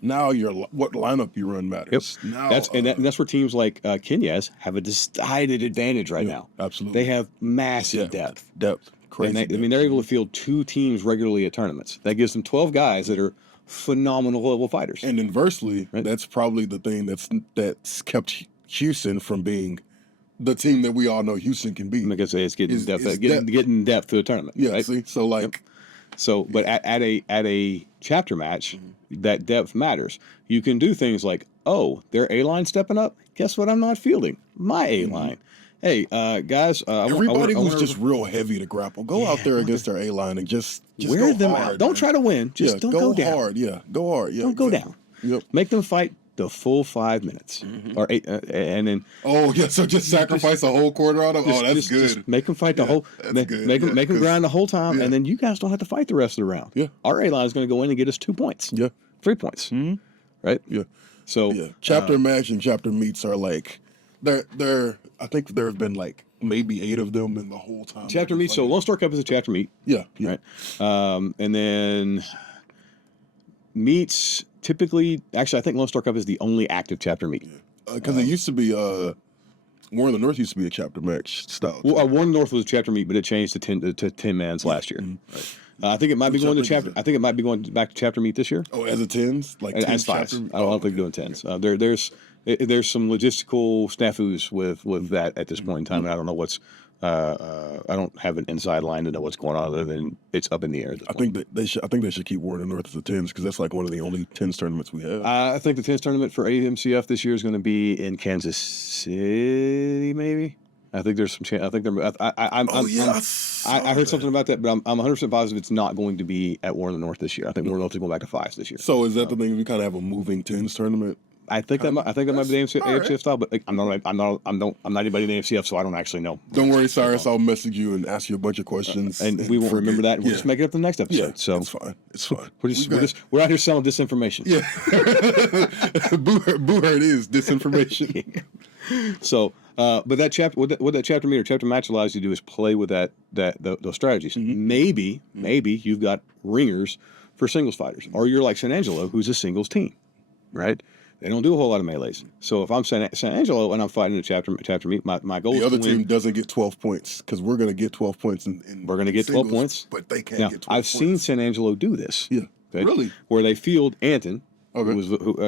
Now what lineup you run matters. Yep. Now That's where teams like Kenyas have a decided advantage right now. Absolutely. They have massive depth. Crazy. And they're able to field 2 teams regularly at tournaments. That gives them 12 guys that are phenomenal level fighters. And inversely, that's probably the thing that's kept Houston from being the team that we all know Houston can be. Because it's getting getting depth to the tournament. Yeah, right? see? So but at a chapter match, that depth matters. You can do things like, their A line stepping up. Guess what? I'm not fielding my A line. Hey, guys, everybody who's just real heavy to grapple, go out there against their A line and just wear go them hard, out. Don't man. try to win. Just don't go down. Hard. Yeah, go hard. Yeah, Don't go down. Yep. Make them fight the full 5 minutes or 8, and then. Oh yeah, so just sacrifice a whole quarter out of. That's good. Just make them fight the whole. That's good. Make them grind the whole time, and then you guys don't have to fight the rest of the round. Yeah. Our A line is going to go in and get us 2 points. Yeah. 3 points. Right. Yeah. So chapter match and chapter meets are like they're. I think there have been like maybe 8 of them in the whole time. Chapter meet. So Lone Star Cup is a chapter meet. Yeah. Right. And then meets typically. Actually, I think Lone Star Cup is the only active chapter meet. Because it used to be War in the North used to be a chapter match style. Well, War in the North was a chapter meet, but it changed to 10 mans last year. Right. I think it might be going to chapter. I think it might be going back to chapter meet this year. Oh, as a 10s, like as 5s. I don't think we're doing 10s. There's some logistical snafus with that at this point in time. And I don't know what's. I don't have an inside line to know what's going on other than it's up in the air. At this point. I think they should keep War in the North as a 10s because that's like one of the only 10s tournaments we have. I think the 10s tournament for AMCF this year is going to be in Kansas City, maybe. I think there's some chance. I think there. I heard something about that, but I'm 100% positive it's not going to be at War in the North this year. I think War in the North is going back to 5s this year. So is that the thing? We kind of have a moving 10s tournament I think that might be the AFCF right. style, but I'm not anybody in the AFCF, so I don't actually know. Don't worry, Cyrus. I'll message you and ask you a bunch of questions, and we won't remember that. We'll just make it up the next episode. Yeah, so it's fine. It's fine. We're out here selling disinformation. Yeah, Boo Hurt is disinformation. So, but that chapter, what that chapter match allows you to do is play with those strategies. Maybe you've got ringers for singles fighters, or you're like San Angelo, who's a singles team, right? They don't do a whole lot of melees. So if I'm San Angelo and I'm fighting a chapter meet, my goal is the to other win. team doesn't get 12 points because we're going to get 12 points. We're going to get 12 singles, points, but they can't now, get 12 I've seen San Angelo do this. Yeah, okay? Really? Where they field Anton, Okay.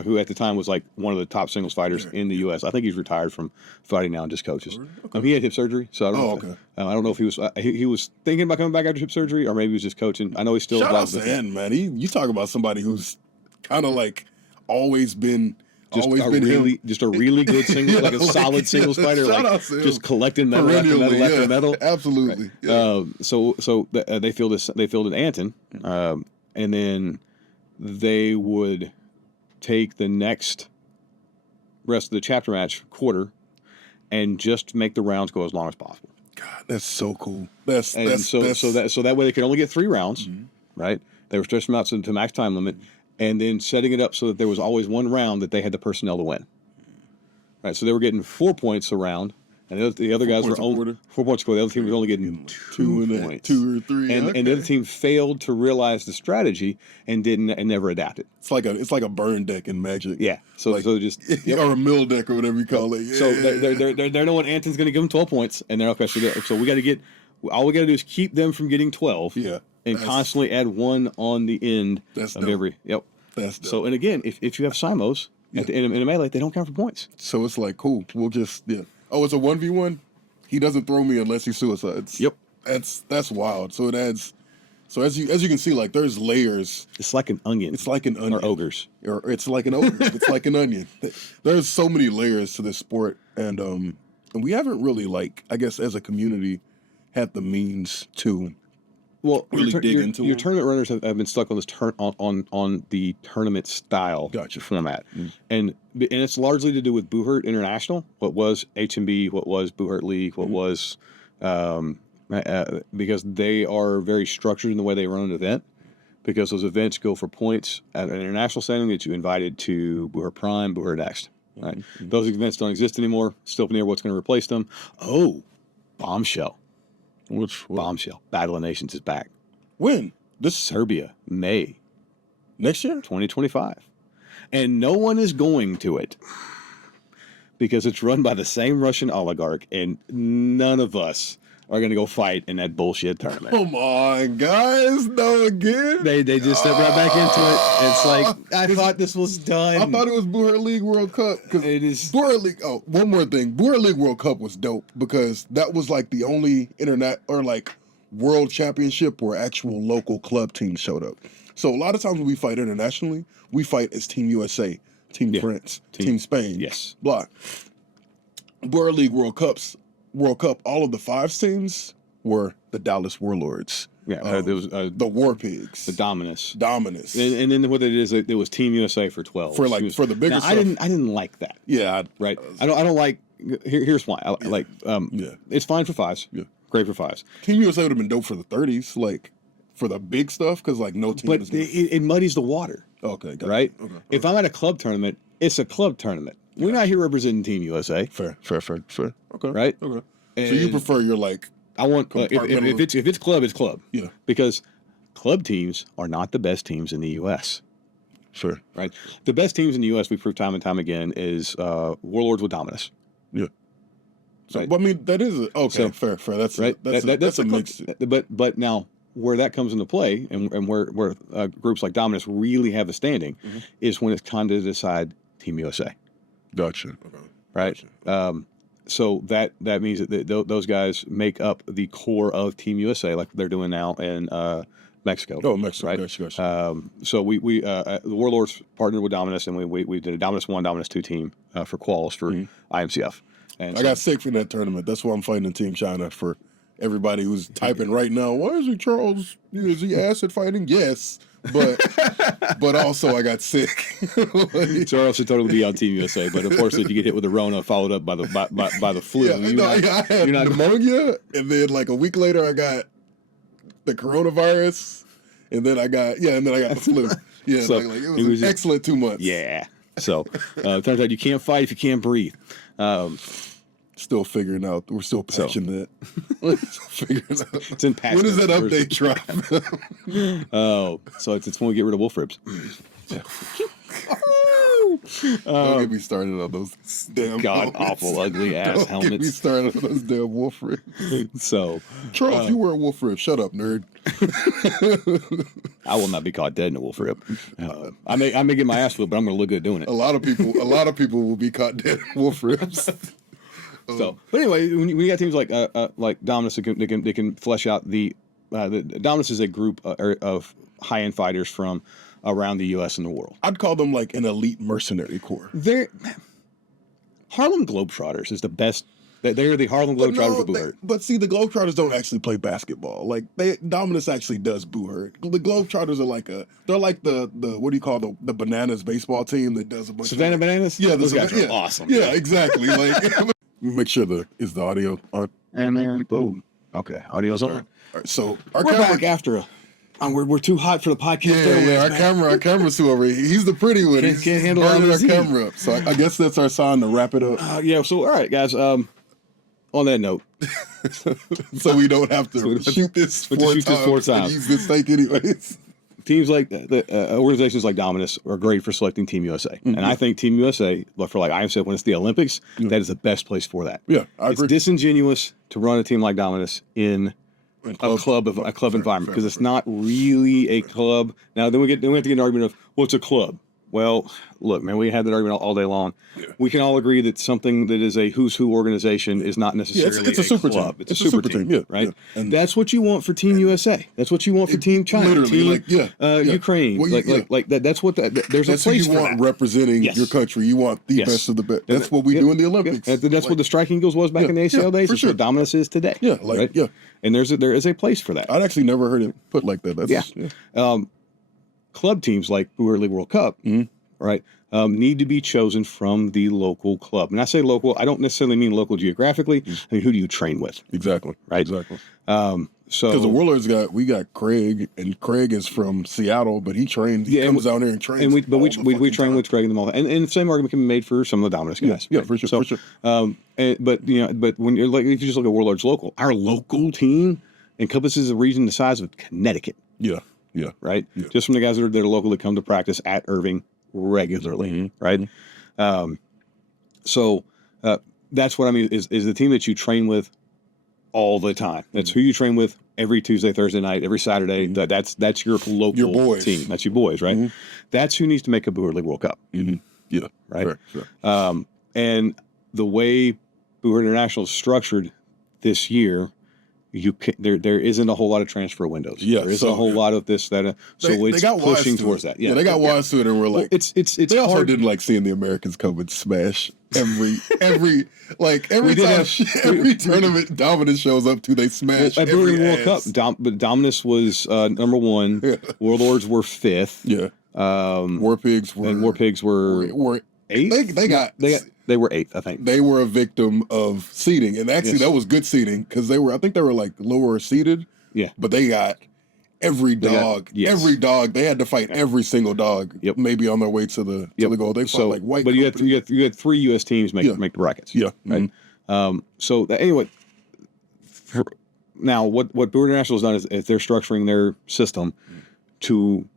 who at the time was like one of the top singles fighters in the U.S. I think he's retired from fighting now and just coaches. Okay. He had hip surgery, so I don't know. Okay. I don't know if he was he was thinking about coming back after hip surgery, or maybe he was just coaching. I know he's still. Shout out to Ann, man. You talk about somebody who's kind of like always been. Just a really good singles, like a solid singles fighter, like just collecting medal after medal after medal. Absolutely. Right. Yeah. They fielded Anton, and then they would take the next rest of the chapter match quarter and just make the rounds go as long as possible. God, that's so cool. So that way they could only get 3 rounds, right? They were stretching them out to max time limit, and then setting it up so that there was always one round that they had the personnel to win. Right, so they were getting 4 points a round, and the other guys were only 4 points a quarter. The other team was only getting 2 points, 2 or 3, and the other team failed to realize the strategy and never adapted. It's like a burn deck in Magic. Yeah, so just or a mill deck or whatever you call it. Yeah. So they're knowing Anton's going to give them 12 points, and they're okay. So we got to get. All we got to do is keep them from getting 12. Yeah. And constantly add 1 on the end of every. Yep. That's dope. So, and again, if you have Simos in a melee, they don't count for points. So it's like, cool. We'll just, Oh, it's a 1v1? He doesn't throw me unless he suicides. Yep. That's wild. So it adds, so as you can see, like there's layers. It's like an onion. It's like an onion. Or ogres. Or it's like an ogre. It's like an onion. There's so many layers to this sport. And we haven't really, like, I guess as a community, had the means to really dig into your them. tournament runners have been stuck on this on the tournament style format, and it's largely to do with Boo Hurt International, what was HMB, what was Boo Hurt League, what was because they are very structured in the way they run an event. Because those events go for points at an international setting that you invited to Boo Hurt Prime, Boo Hurt Next. Right? Those events don't exist anymore. Still near what's going to replace them. Oh, bombshell. Which bombshell? Battle of Nations is back. When? This Serbia, May next year, 2025, and no one is going to it because it's run by the same Russian oligarch, and none of us are going to go fight in that bullshit tournament. Come on, guys! No, again. They just step right back into it. It's like I thought this was done. I thought it was Boo Hurt League World Cup because it is Boo Hurt League. Oh, one more thing, Boo Hurt League World Cup was dope because that was like the only internet or like world championship where actual local club teams showed up. So a lot of times when we fight internationally, we fight as Team USA, Team France, Team Spain, blah. Boo Hurt League World Cup, all of the 5 teams were the Dallas Warlords. Yeah, there was the War Pigs, the Dominus, and then what it is, it was Team USA for 12 for the bigger now, stuff. I didn't like that. Yeah, right. I don't like. Here's why. It's fine for 5s. Yeah, great for 5s. Team USA would have been dope for the 30s, like for the big stuff, because like no team. But it muddies the water. Okay, right. Okay. If I'm at a club tournament, it's a club tournament. We're not here representing Team USA. Fair. Okay. Right. Okay. And so you prefer your like. I want if it's club, it's club. Yeah. Because club teams are not the best teams in the U.S. Sure. Right. The best teams in the U.S. we prove time and time again is Warlords with Dominus. Yeah. So, right. but I mean that is fair. That's right. That's a mix. But now where that comes into play and where groups like Dominus really have a standing is when it's time to decide Team USA. Gotcha. Okay. Right. Gotcha. So that means that those guys make up the core of Team USA, like they're doing now in Mexico. Oh, Mexico, right? Gotcha. So we the Warlords partnered with Dominus, and we did a Dominus 1, Dominus 2 team for quals for IMCF. And I got sick from that tournament. That's why I'm fighting in Team China. For everybody who's typing right now, why is he Charles? Is he acid fighting? Yes, but also I got sick. Like, So or else it'd totally be on Team USA. But unfortunately, if you get hit with the Rona, followed up by the flu, I had pneumonia, and then like a week later I got the coronavirus, and then I got the flu. Yeah, So like it was an excellent 2 months. Yeah. So turns out you can't fight if you can't breathe. Still figuring out. We're still patching that. Figuring out. It's in patch. When does that notes update drop? Oh, so it's when we get rid of wolf ribs. Don't get me started on those damn God helmets. awful ugly ass Don't get me helmets. started on those damn wolf ribs. So Charles, you wear a wolf rib. Shut up, nerd. I will not be caught dead in a wolf rib. I may get my ass whipped, but I'm going to look good doing it. A lot of people will be caught dead in wolf ribs. So, but anyway, when you got teams like Dominus, they can flesh out the Dominus is a group of high end fighters from around the U.S. and the world. I'd call them like an elite mercenary corps. Harlem Globetrotters is the best. They're the Harlem Globetrotters of Boo Hurt. But see, the Globetrotters don't actually play basketball. Like Dominus actually does Boo Hurt. The Globetrotters are they're like the what do you call the Bananas baseball team that does a bunch Savannah of Bananas? Yeah, those guys are awesome. Yeah, exactly. Like make sure is the audio on. And then boom. Okay, audio's on. All right, so our We're camera, back after we're too hot for the podcast. our camera's too over. He's the pretty one. Can't handle all our the camera up. So I guess that's our sign to wrap it up. So all right, guys. On that note, so we don't have to shoot this four times and use this steak anyways. Teams like organizations like Dominus are great for selecting Team USA, and I think Team USA, for like I said, when it's the Olympics, that is the best place for that. Yeah, I agree. It's disingenuous to run a team like Dominus in a club environment because it's not really a club. Now then we have to get an argument of what's a club. Well, look, man, we had that argument all day long. Yeah. We can all agree that something that is a who's who organization is not necessarily it's a super club. team. It's a super team, right? Yeah. And that's what you want for Team USA. That's what you want for Team China, Team Ukraine. Well, that's what there's a place you for want that. representing your country. You want the best of the best. That's what we do in the Olympics. That's what the Striking Eagles was back in the ACL days. That's what Dominus is today. Yeah, right? And there is a place for that. I'd actually never heard it put like that. Club teams like Boo Hurt League World Cup, right, need to be chosen from the local club. And I say local, I don't necessarily mean local geographically. I mean, who do you train with? Exactly. Right. Exactly. So because the Warlords we got Craig, and Craig is from Seattle, but he trains. He comes down here and trains. And we train with Craig and them all. And the same argument can be made for some of the Dominus guys. Yeah, for sure. So, for sure. But when you're if you just look at Warlords local, our local team encompasses a region the size of Connecticut. Yeah. Yeah. Right. Yeah. Just from the guys that are local that come to practice at Irving regularly. Right. So that's what I mean is the team that you train with all the time. That's who you train with every Tuesday, Thursday night, every Saturday. That's your local team. That's your boys, right? That's who needs to make a Boo Hurt League World Cup. Yeah. Right. Sure. And the way Boo Hurt International is structured this year, there isn't a whole lot of transfer windows. Yeah, there isn't a whole lot of this that. So it's pushing towards that. Yeah, they got wise to it, and we're like, it's. They also didn't like seeing the Americans come and smash every tournament Dominus shows up to, they smash at every World Cup. But Dominus was number one. Yeah. Warlords were fifth. Yeah. War Pigs were eighth. They were eighth, I think. They were a victim of seeding, and actually that was good seeding because I think they were like lower seeded. Yeah, but they got every dog. Every dog. They had to fight every single dog. Yep. Maybe on their way to the goal. They fought like white. But you had 3 U.S. teams make the brackets. Yeah. Right. Anyway, now what Boo Hurt International has done is they're structuring their system to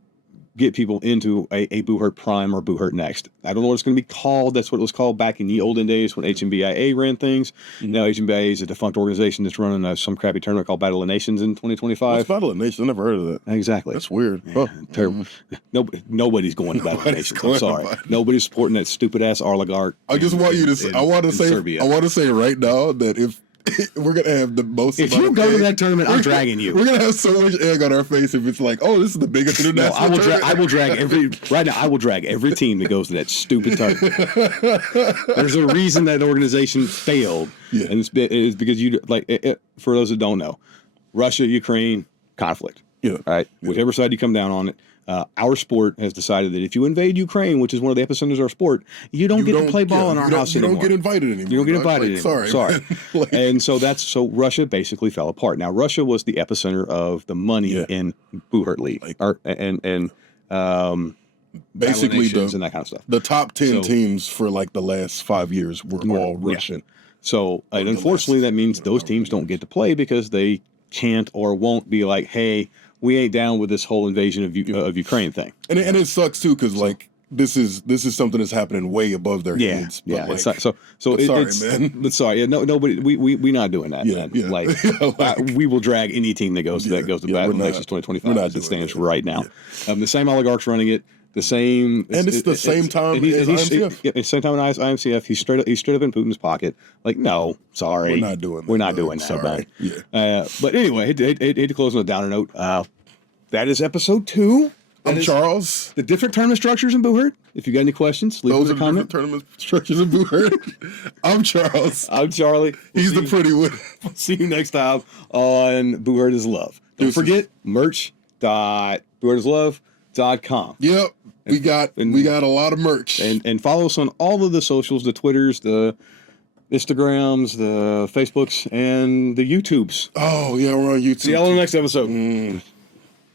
get people into a Boo Hurt Prime or Boo Hurt Next. I don't know what it's going to be called. That's what it was called back in the olden days when HMBIA ran things. Now HMBIA is a defunct organization that's running some crappy tournament called Battle of Nations in 2025. What's Battle of Nations? I never heard of that. Exactly. That's weird. Yeah, terrible. Nobody's going to Battle of Nations. I'm sorry. Nobody's supporting that stupid ass oligarch. I just want you to. I want to say right now that if we're gonna have the most. If you go to that tournament, I'm dragging you. We're gonna have so much egg on our face if it's like, oh, this is the biggest international. No, I will drag every team that goes to that stupid tournament. There's a reason that organization failed, and it's because for those that don't know, Russia Ukraine conflict. Yeah. All right. Whichever side you come down on it. our sport has decided that if you invade Ukraine, which is one of the epicenters of our sport, you don't get to play ball in our house anymore. You don't get invited anymore. You don't get invited anymore. Sorry. Like, and so Russia basically fell apart. Now Russia was the epicenter of the money in Buhurt League, basically and that kind of stuff. The top 10 teams for like the last 5 years were all Russian. So unfortunately, that means those teams don't get to play because they can't or won't be like, hey, we ain't down with this whole invasion of Ukraine thing. And it sucks too, because like this is something that's happening way above their heads. Yeah. Like, Man. But sorry, nobody. We not doing that. Yeah, man. yeah. Like, we will drag any team that goes to battle next 2025 as it stands right now. The same oligarchs running it. The same, and it's the same time as IMCF. Same time as IMCF. He's straight up in Putin's pocket. Like, no, sorry, we're not doing that. We're not doing that, sorry. man. Yeah. But anyway, hate to close on a downer note. That is episode 2. I'm Charles. The different tournament structures in Buhurt. If you got any questions, leave those a comment. Different tournament structures in Buhurt. I'm Charles. I'm Charlie. He's the pretty one. See you next time on Buhurt is Love. Don't forget merch.buhurtislove.com. Yep. We got a lot of merch. And follow us on all of the socials, the Twitters, the Instagrams, the Facebooks, and the YouTubes. Oh, yeah, we're on YouTube. See y'all in the next episode.